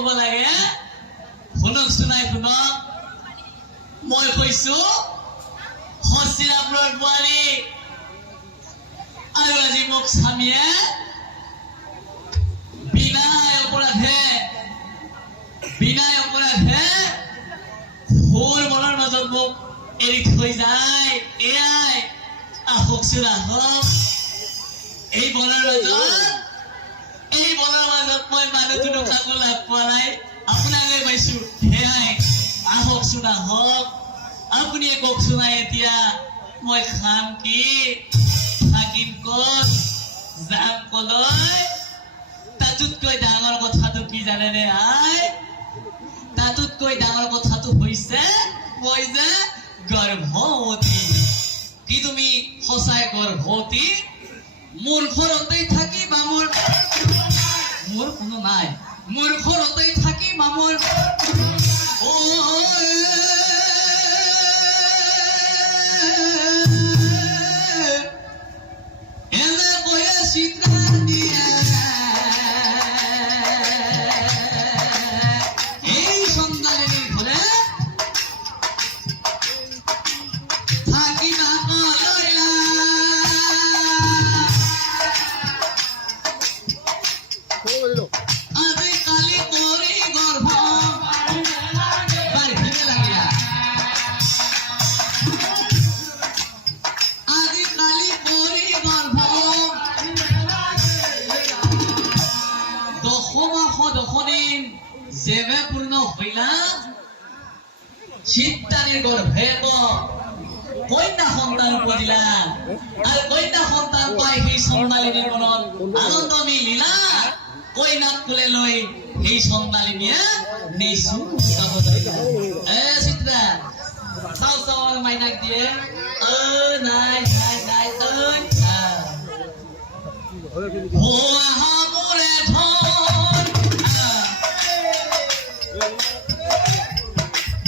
কব লাগে শুনকচোন নাই শুনক মই কৈছো হস্তিনাপুৰৰ বোৱাৰী আৰু আজি মোক স্বামীয়ে বিনাই অপৰাধে ঘোৰ মনৰ মাজত মোক এৰি থৈ যায় এয়াই আহকচোন আহক এই বনৰ মাজত মই মানুহজনক কাকো লাভ পোৱা নাই আপোনাকে পাইছো সেয়াই আহকচোন আহক আপুনিয়ে কওকচোন এতিয়া মই খাম কি থাকিম ক'ত যাম কলৈ তাতোতকৈ ডাঙৰ কথাটো কি জানেনে আই তাতোতকৈ ডাঙৰ কথাটো হৈছে মই যে গৰ্ভৱতী কি তুমি সঁচাই গৰ্ভৱতী মোৰ ঘৰতেই থাকি বা মোৰ কোনো নাই মোৰ ঘৰতেই থাকি বা মোৰ এনে বয়ে চিত্ৰা দিয়া এই সন্তানের ঘরে থাকি না কলইলা আজি কালি করি গর্ভ বাড়ি ফিরে লাগিলা আজি কালি করি গর্ভ দশদিন যেবে পূর্ণ হইলা চিত্তানির গর্ভে কন্যা সন্তান উপদিলা আর কন্যা সন্তান পাই সেই সন্তালিনীর মনত আনন্দ মিলিলা কইনাক কোলে লৈ সেই সন্তালিনীয়ে নিশু চিত্রা চাও চাও আর মাইনাক দিয়ে নাই নাই নাই ও আহা মোরে ধন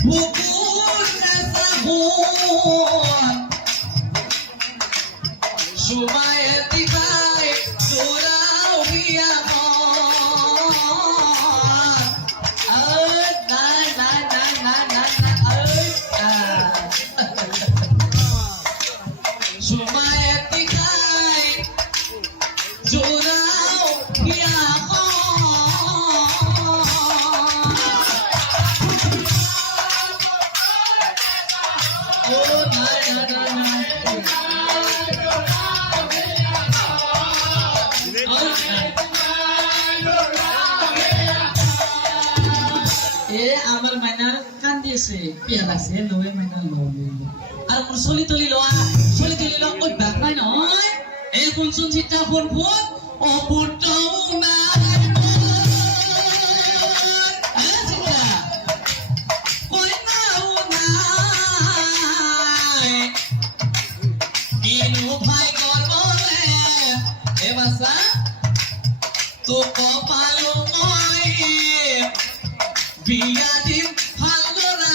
বুকুর কাছে বোন সুমায় দিবাই তোরাও বিয়া আমার মাইনার কান্দিয়েছে পিয়া লাগছে লয়ে মাইনার লয়ে আর মোর চলি তলি লোৱা অভ্যাস নাই নহয় এই কোনচোন চিন্তা ফোন অপুতও নাই কইনাও নাই কিনো ভাই গলবলে এ বাসা তো কপালো মই বিয়া দিম ভালদৰা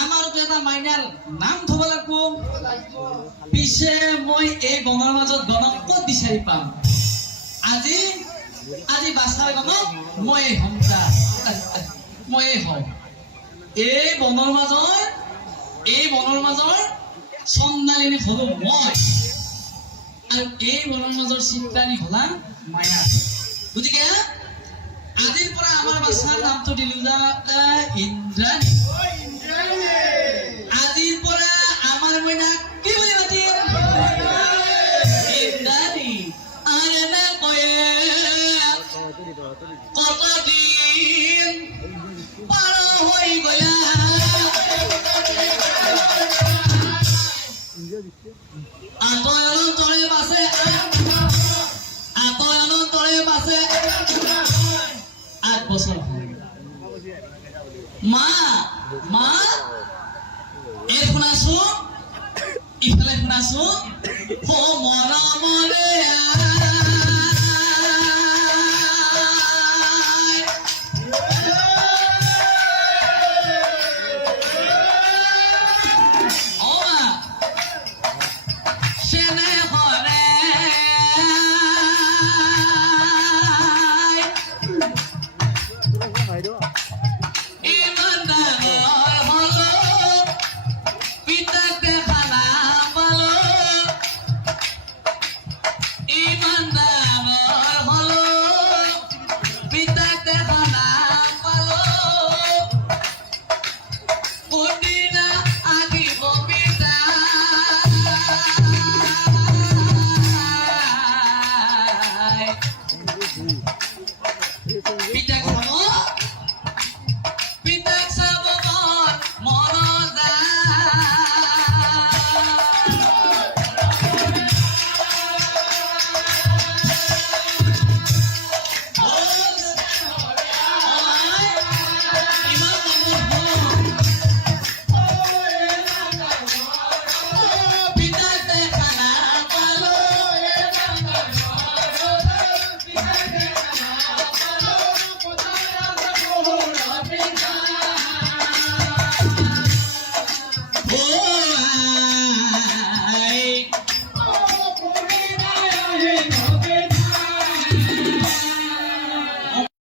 আমাৰ এটা মাইনাৰ নাম থব লাগব পিছে মই এই বনৰ মাজত গণক ক'ত বিচাৰি পাম আজি আজি বাছাৰ গণক মই হম এই বনৰ মাজৰ চন্দালিনী হলো মই আৰু এই বনৰ মাজৰ চিত্ৰানী হলা মাইনা গতিকে আজিৰ পৰা আমাৰ বাছাৰ নামটো দিলো ইন্দ্ৰাণী আজিৰ পৰা আমাৰ মইনা কি বুলি মাতিম ইন্দ্ৰাণী আৰে না কয়ে কতদিন পাৰ হৈ গলা আতয়ন তৰে বাছে 8 বছৰ মা এই শুনাছো ইফালে শুনাছো মৰমৰে